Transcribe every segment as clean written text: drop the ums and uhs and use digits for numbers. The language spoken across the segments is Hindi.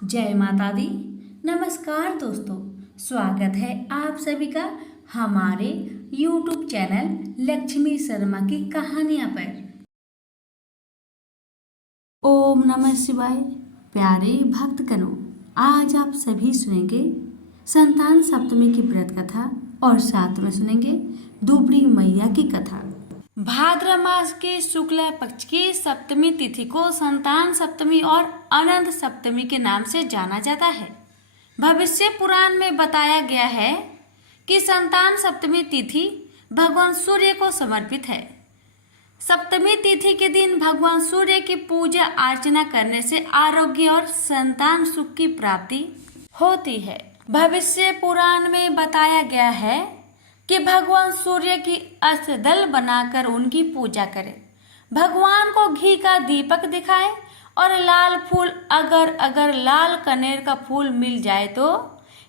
जय माता दी। नमस्कार दोस्तों, स्वागत है आप सभी का हमारे YouTube चैनल लक्ष्मी शर्मा की कहानियां पर। ओम नमः शिवाय। प्यारे भक्तगणों, आज आप सभी सुनेंगे संतान सप्तमी की व्रत कथा और साथ में सुनेंगे दुबरी मैया की कथा। भाद्र मास के शुक्ल पक्ष की सप्तमी तिथि को संतान सप्तमी और अनंत सप्तमी के नाम से जाना जाता है। भविष्य पुराण में बताया गया है कि संतान सप्तमी तिथि भगवान सूर्य को समर्पित है। सप्तमी तिथि के दिन भगवान सूर्य की पूजा अर्चना करने से आरोग्य और संतान सुख की प्राप्ति होती है। भविष्य पुराण में बताया गया है कि भगवान सूर्य की अष्टदल बनाकर उनकी पूजा करें, भगवान को घी का दीपक दिखाएं और लाल फूल अगर लाल कनेर का फूल मिल जाए तो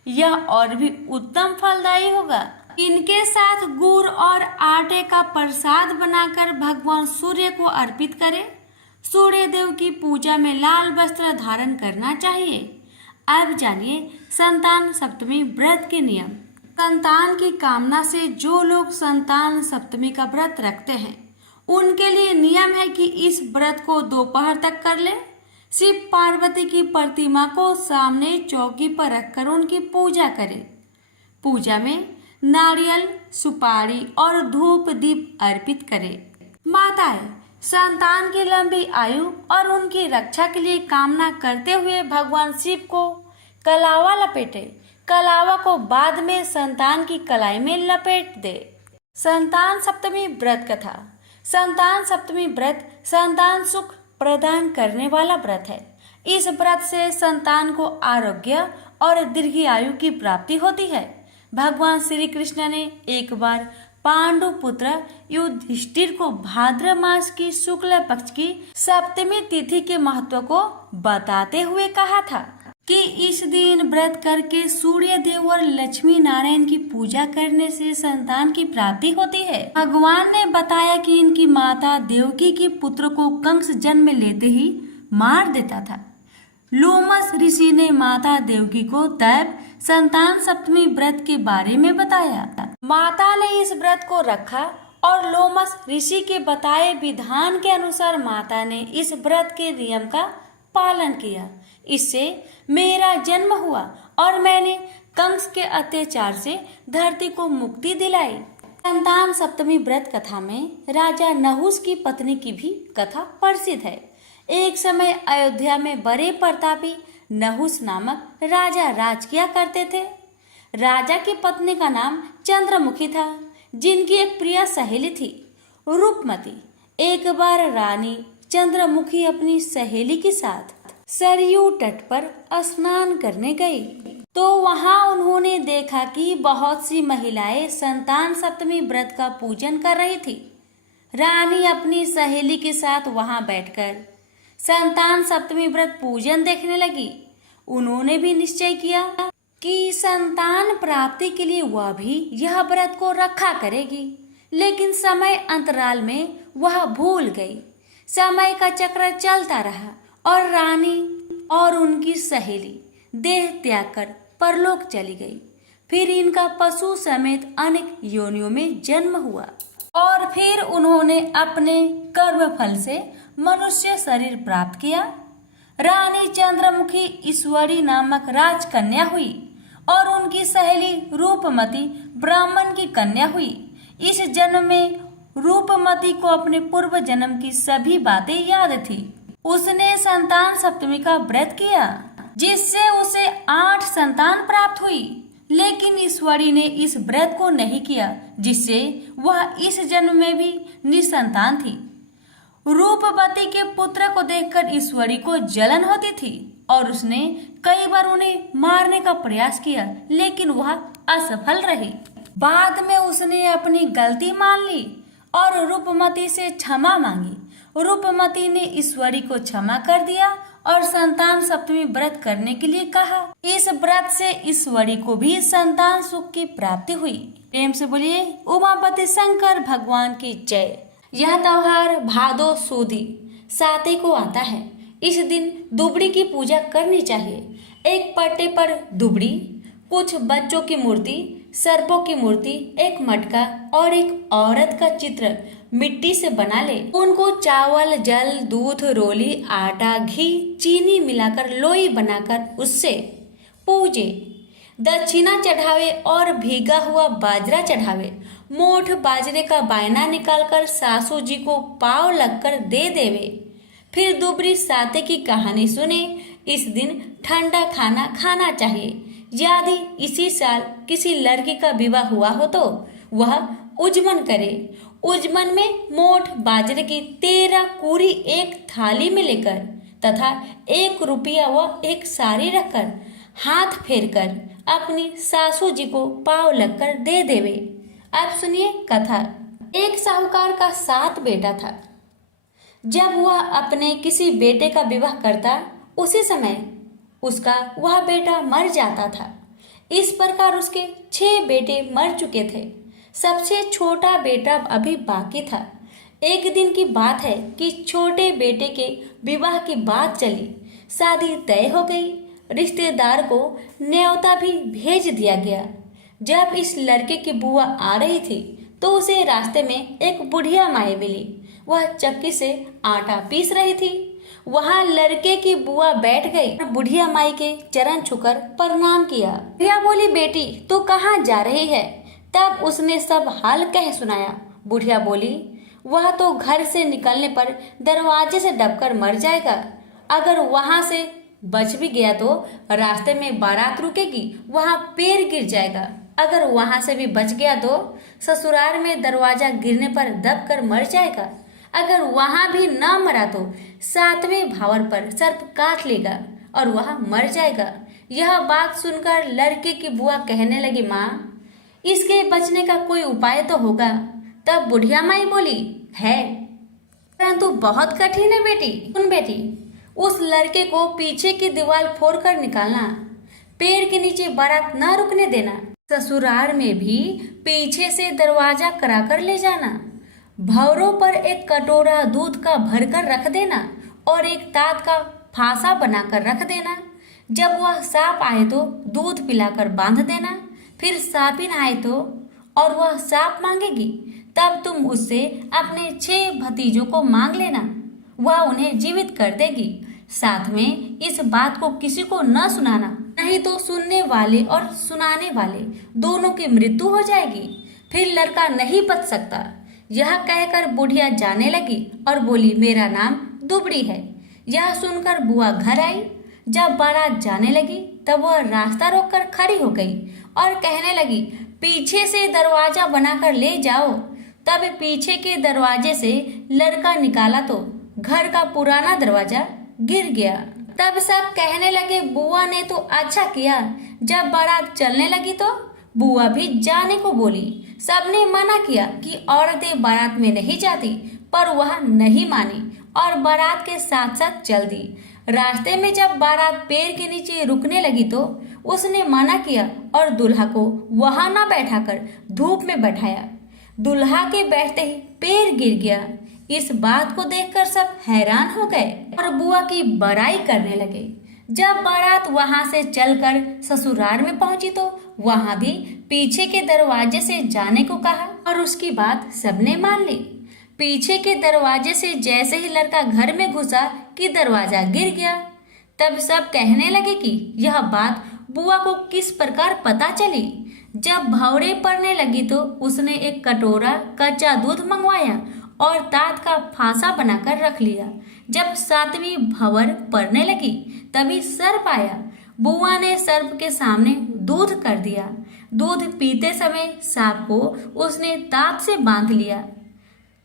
यह और भी उत्तम फलदायी होगा। इनके साथ गुड़ और आटे का प्रसाद बनाकर भगवान सूर्य को अर्पित करें। सूर्य देव की पूजा में लाल वस्त्र धारण करना चाहिए। अब जानिए संतान सप्तमी व्रत के नियम। संतान की कामना से जो लोग संतान सप्तमी का व्रत रखते हैं उनके लिए नियम है कि इस व्रत को दोपहर तक कर लें। शिव पार्वती की प्रतिमा को सामने चौकी पर रखकर उनकी पूजा करें। पूजा में नारियल, सुपारी और धूप दीप अर्पित करें। माताएं संतान की लंबी आयु और उनकी रक्षा के लिए कामना करते हुए भगवान शिव को कलावा लपेटे। कलावा को बाद में संतान की कलाई में लपेट दे। संतान सप्तमी व्रत कथा। संतान सप्तमी व्रत संतान सुख प्रदान करने वाला व्रत है। इस व्रत से संतान को आरोग्य और दीर्घायु की प्राप्ति होती है। भगवान श्री कृष्ण ने एक बार पांडु पुत्र युधिष्ठिर को भाद्र मास की शुक्ल पक्ष की सप्तमी तिथि के महत्व को बताते हुए कहा था कि इस दिन व्रत करके सूर्य देव और लक्ष्मी नारायण की पूजा करने से संतान की प्राप्ति होती है। भगवान ने बताया कि इनकी माता देवकी के पुत्र को कंस जन्म लेते ही मार देता था। लोमस ऋषि ने माता देवकी को तब संतान सप्तमी व्रत के बारे में बताया। माता ने इस व्रत को रखा और लोमस ऋषि के बताए विधान के अनुसार माता ने इस व्रत के नियम का पालन किया। इससे मेरा जन्म हुआ और मैंने कंस के अत्याचार से धरती को मुक्ति दिलाई। संतान सप्तमी व्रत कथा में राजा नहुस की पत्नी की भी कथा प्रसिद्ध है। एक समय अयोध्या में बड़े प्रतापी नहुस नामक राजा राज किया करते थे। राजा की पत्नी का नाम चंद्रमुखी था, जिनकी एक प्रिय सहेली थी रूपमती। एक बार रानी चंद्रमुखी अपनी सहेली के साथ सरयू तट पर स्नान करने गई तो वहां उन्होंने देखा कि बहुत सी महिलाएं संतान सप्तमी व्रत का पूजन कर रही थी। रानी अपनी सहेली के साथ वहां बैठकर संतान सप्तमी व्रत पूजन देखने लगी। उन्होंने भी निश्चय किया कि संतान प्राप्ति के लिए वह भी यह व्रत को रखा करेगी, लेकिन समय अंतराल में वह भूल गई। समय का चक्र चलता रहा और रानी और उनकी सहेली देह त्याग कर परलोक चली गई। फिर इनका पशु समेत अनेक योनियों में जन्म हुआ और फिर उन्होंने अपने कर्म फल से मनुष्य शरीर प्राप्त किया। रानी चंद्रमुखी ईश्वरी नामक राजकन्या हुई और उनकी सहेली रूपमती ब्राह्मण की कन्या हुई। इस जन्म में रूपमती को अपने पूर्व जन्म की सभी बातें याद थी। उसने संतान सप्तमी का व्रत किया, जिससे उसे 8 संतान प्राप्त हुई। लेकिन ईश्वरी ने इस व्रत को नहीं किया, जिससे वह इस जन्म में भी निसंतान थी। रूपवती के पुत्र को देखकर ईश्वरी को जलन होती थी और उसने कई बार उन्हें मारने का प्रयास किया, लेकिन वह असफल रही। बाद में उसने अपनी गलती मान ली और रूपमती से क्षमा मांगी। रूपमती ने ईश्वरी को क्षमा कर दिया और संतान सप्तमी व्रत करने के लिए कहा। इस व्रत से ईश्वरी को भी संतान सुख की प्राप्ति हुई। प्रेम से बोलिए उमापति शंकर भगवान की जय। यह त्योहार भादो सुदी साते को आता है। इस दिन दुबड़ी की पूजा करनी चाहिए। एक पट्टे पर दुबड़ी, कुछ बच्चों की मूर्ति, सर्पों की मूर्ति, एक मटका और एक औरत का चित्र मिट्टी से बना ले। उनको चावल, जल, दूध, रोली, आटा, घी, चीनी मिलाकर लोई बनाकर उससे पूजे। दक्षिणा चढ़ावे और भीगा हुआ बाजरा चढ़ावे। मोठ बाजरे का बायना निकालकर सासू जी को पाव लगकर दे देवे। फिर दुबरी साते की कहानी सुने। इस दिन ठंडा खाना खाना चाहिए। यदि इसी साल किसी लड़की का विवाह हुआ हो तो वह उजमन करे। उजमन में मोठ बाजरे की 13 कूरी एक थाली में लेकर तथा 1 रुपया व एक साड़ी रखकर हाथ फेरकर अपनी सासू जी को पाव लगकर दे देवे। अब सुनिए कथा। एक साहूकार का 7 बेटा था। जब वह अपने किसी बेटे का विवाह करता उसी समय उसका वह बेटा मर जाता था। इस प्रकार उसके 6 बेटे मर चुके थे। सबसे छोटा बेटा अभी बाकी था। एक दिन की बात है कि छोटे बेटे के विवाह की बात चली। शादी तय हो गई। रिश्तेदार को न्योता भी भेज दिया गया। जब इस लड़के की बुआ आ रही थी तो उसे रास्ते में एक बुढ़िया माई मिली। वह चक्की से आटा पीस रही थी। वहां लड़के की बुआ बैठ गई और बुढ़िया माई के चरण छूकर प्रणाम किया। बुढ़िया बोली, बेटी तू कहाँ जा रही है? तब उसने सब हाल कह सुनाया। बुढ़िया बोली, वह तो घर से निकलने पर दरवाजे से दबकर मर जाएगा। अगर वहां से बच भी गया तो रास्ते में बारात रुकेगी, वहां पेड़ गिर जाएगा। अगर वहां से भी बच गया तो ससुराल में दरवाजा गिरने पर दबकर मर जाएगा। अगर वहां भी न मरा तो 7वें भावर पर सर्प काट लेगा और वह मर जाएगा। यह बात सुनकर लड़के की बुआ कहने लगी, माँ इसके बचने का कोई उपाय तो होगा। तब बुढ़िया माई बोली, है परंतु बहुत कठिन है बेटी। सुन बेटी, उस लड़के को पीछे की दीवार फोड़कर निकालना, पेड़ के नीचे बारात न रुकने देना, ससुराल में भी पीछे से दरवाजा कराकर ले जाना, भंवरों पर एक कटोरा दूध का भरकर रख देना और एक तात का फांसा बनाकर रख देना। जब वह सांप आए तो दूध पिलाकर बांध देना। फिर सांपिन आए तो और वह सांप मांगेगी तब तुम उससे अपने 6 भतीजों को मांग लेना, वह उन्हें जीवित कर देगी। साथ में इस बात को किसी को न सुनाना, नहीं तो सुनने वाले और सुनाने वाले दोनों की मृत्यु हो जाएगी। फिर लड़का नहीं बच सकता। यह कहकर बुढ़िया जाने लगी और बोली, मेरा नाम दुबड़ी है। यह सुनकर बुआ घर आई। जब बारात जाने लगी तब वह रास्ता रोककर खड़ी हो गई और कहने लगी, पीछे से दरवाजा बनाकर ले जाओ। तब पीछे के दरवाजे से लड़का निकाला तो घर का पुराना दरवाजा गिर गया। तब सब कहने लगे, बुआ ने तो अच्छा किया। जब बारात चलने लगी तो बुआ भी जाने को बोली। सबने मना किया कि औरतें बारात में नहीं जाती, पर वह नहीं मानी और बारात के साथ साथ चल दी। रास्ते में जब बारात पेड़ के नीचे रुकने लगी तो उसने मना किया और दूल्हा को वहां न बैठाकर धूप में बैठाया। दूल्हा के बैठते ही पेड़ गिर गया। इस बात को देखकर सब हैरान हो गए और बुआ की बड़ाई करने लगे। जब बारात वहां से चलकर ससुराल में पहुंची तो वहां भी पीछे के दरवाजे से जाने को कहा और उसकी बात सबने मान ली। पीछे के दरवाजे से जैसे ही लड़का घर में घुसा कि दरवाजा गिर गया। तब सब कहने लगे कि यह बात बुआ को किस प्रकार पता चली। जब भंवरे पड़ने लगी तो उसने एक कटोरा कच्चा दूध मंगवाया और तात का फांसा बनाकर रख लिया। जब 7वीं भंवर पड़ने लगी तभी सर्प आया। बुआ ने सर्प के सामने दूध कर दिया। दूध पीते समय सांप को उसने तात से बांध लिया।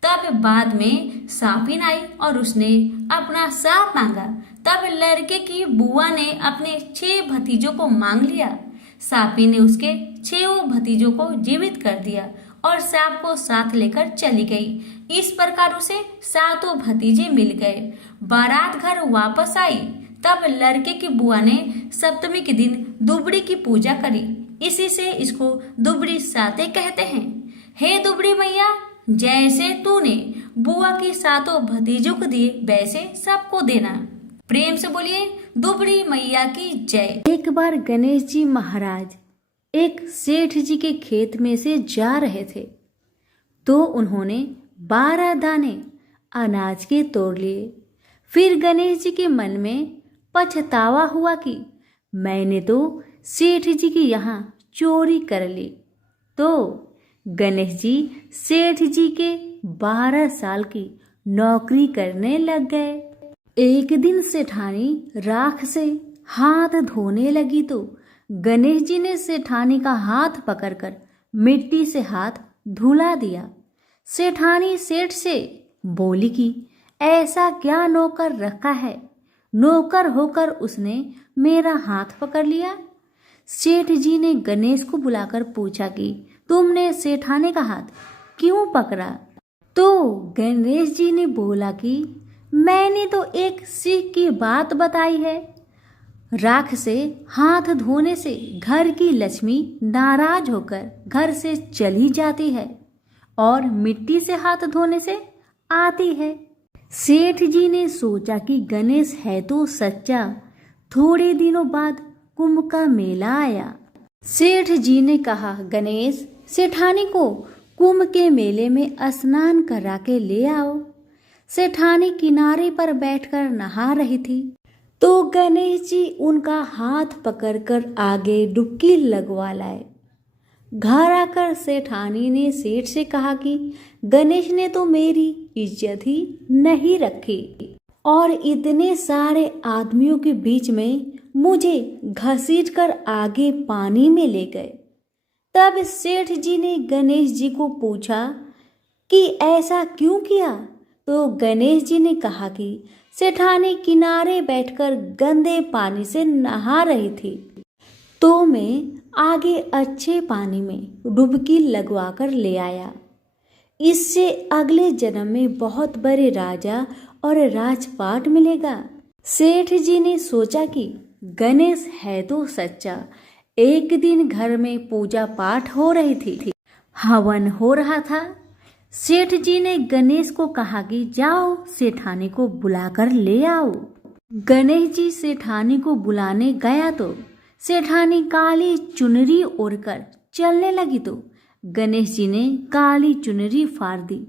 तब बाद में सांपिन आई और उसने अपना सांप मांगा। तब लड़के की बुआ ने अपने 6 भतीजों को मांग लिया। सांपिन ने उसके 6 भतीजों को जीवित कर दिया और सांप को साथ लेकर चली गई। इस प्रकार उसे 7 भतीजे मिल गए। बारात घर वापस आई तब लड़के की बुआ ने सप्तमी के दिन दुबड़ी की पूजा करी। इसी से इसको दुबड़ी साते कहते हैं। हे दुबड़ी मैया, जैसे तूने बुआ की 7 भतीजों को दिए वैसे सबको देना। प्रेम से बोलिए दुबड़ी मैया की जय। एक बार गणेश जी महाराज एक सेठ जी के खेत में से जा रहे थे, तो उन्होंने 12 दाने अनाज के तोड़ लिए। फिर गणेश जी के मन में पछतावा हुआ कि मैंने तो सेठ जी की यहाँ चोरी कर ली। तो गणेश जी सेठ जी के 12 साल की नौकरी करने लग गए। एक दिन सेठानी राख से हाथ धोने लगी तो गणेश जी ने सेठानी का हाथ पकड़कर मिट्टी से हाथ धुला दिया। सेठानी सेठ से बोली कि ऐसा क्या नौकर रखा है, नौकर होकर उसने मेरा हाथ पकड़ लिया। सेठ जी ने गणेश को बुलाकर पूछा कि तुमने सेठानी का हाथ क्यों पकड़ा? तो गणेश जी ने बोला कि मैंने तो एक सीख की बात बताई है। राख से हाथ धोने से घर की लक्ष्मी नाराज होकर घर से चली जाती है और मिट्टी से हाथ धोने से आती है। सेठ जी ने सोचा कि गणेश है तो सच्चा। थोड़े दिनों बाद कुंभ का मेला आया। सेठ जी ने कहा, गणेश सेठानी को कुंभ के मेले में स्नान करा के ले आओ। सेठानी किनारे पर बैठकर नहा रही थी, तो गणेश जी उनका हाथ पकड़कर आगे डुबकी लगवा लाए। घर आकर सेठानी ने सेठ से कहा कि गणेश ने तो मेरी इज्जत ही नहीं रखी और इतने सारे आदमियों के बीच में मुझे घसीटकर आगे पानी में ले गए। तब सेठ जी ने गणेश जी को पूछा कि ऐसा क्यों किया? तो गणेश जी ने कहा कि सेठानी किनारे बैठकर गंदे पानी से नहा रही थी, तो मैं आगे अच्छे पानी में डुबकी लगवाकर ले आया। इससे अगले जन्म में बहुत बड़े राजा और राजपाट मिलेगा। सेठ जी ने सोचा कि गणेश है तो सच्चा। एक दिन घर में पूजा पाठ हो रही थी, हवन हो रहा था। सेठ जी ने गणेश को कहा कि जाओ सेठानी को बुलाकर ले आओ। गणेश जी सेठानी को बुलाने गया तो सेठानी काली चुनरी ओढ़कर चलने लगी, तो गणेश जी ने काली चुनरी फाड़ दी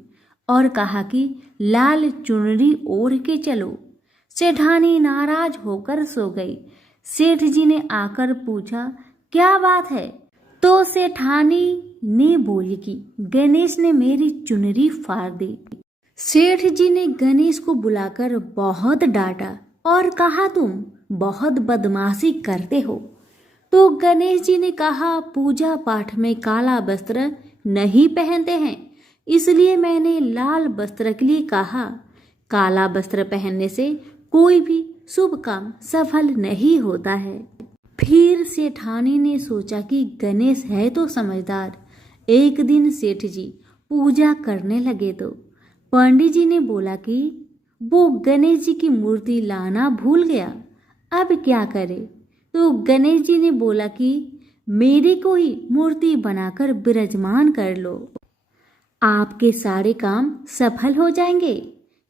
और कहा कि लाल चुनरी ओढ़ के चलो। सेठानी नाराज होकर सो गई। सेठ जी ने आकर पूछा, क्या बात है? तो सेठानी ने बोली कि गणेश ने मेरी चुनरी फाड़ दी। सेठ जी ने गणेश को बुलाकर बहुत डांटा और कहा, तुम बहुत बदमाशी करते हो। तो गणेश जी ने कहा, पूजा पाठ में काला वस्त्र नहीं पहनते हैं, इसलिए मैंने लाल वस्त्र के लिए कहा। काला वस्त्र पहनने से कोई भी शुभ काम सफल नहीं होता है। फिर सेठानी ने सोचा कि गणेश है तो समझदार। एक दिन सेठ जी पूजा करने लगे तो पंडित जी ने बोला कि वो गणेश जी की मूर्ति लाना भूल गया, अब क्या करे? तो गणेश जी ने बोला कि मेरी को ही मूर्ति बनाकर विराजमान कर लो, आपके सारे काम सफल हो जाएंगे।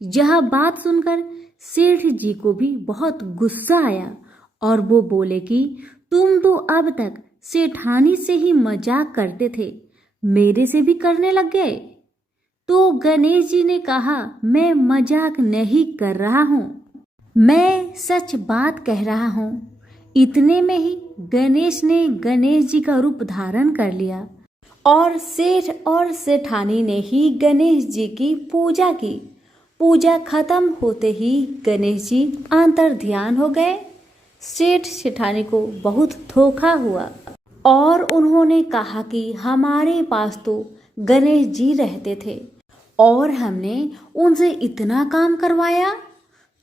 यह बात सुनकर सेठ जी को भी बहुत गुस्सा आया और वो बोले कि तुम तो अब तक सेठानी से ही मजाक करते थे, मेरे से भी करने लग गए। तो गणेश जी ने कहा, मैं मजाक नहीं कर रहा हूँ, मैं सच बात कह रहा हूँ। इतने में ही गणेश ने गणेश जी का रूप धारण कर लिया और सेठ और सेठानी ने ही गणेश जी की पूजा की। पूजा खत्म होते ही गणेश जी अंतर ध्यान हो गए। सेठ सेठानी को बहुत धोखा हुआ और उन्होंने कहा कि हमारे पास तो गणेश जी रहते थे और हमने उनसे इतना काम करवाया।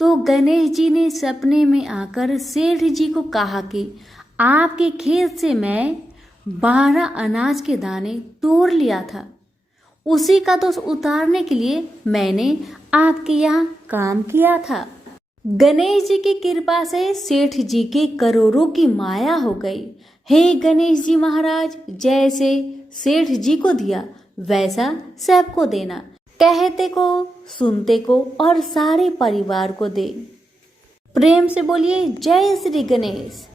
तो गणेश जी ने सपने में आकर सेठ जी को कहा कि आपके खेत से मैं 12 अनाज के दाने तोड़ लिया था, उसी का दोष उतारने के लिए मैंने आपके यहाँ काम किया था। गणेश जी की कृपा से सेठ जी के करोड़ों की माया हो गई। हे गणेश जी महाराज, जैसे सेठ जी को दिया वैसा सबको देना, कहते को सुनते को और सारे परिवार को दे। प्रेम से बोलिए जय श्री गणेश।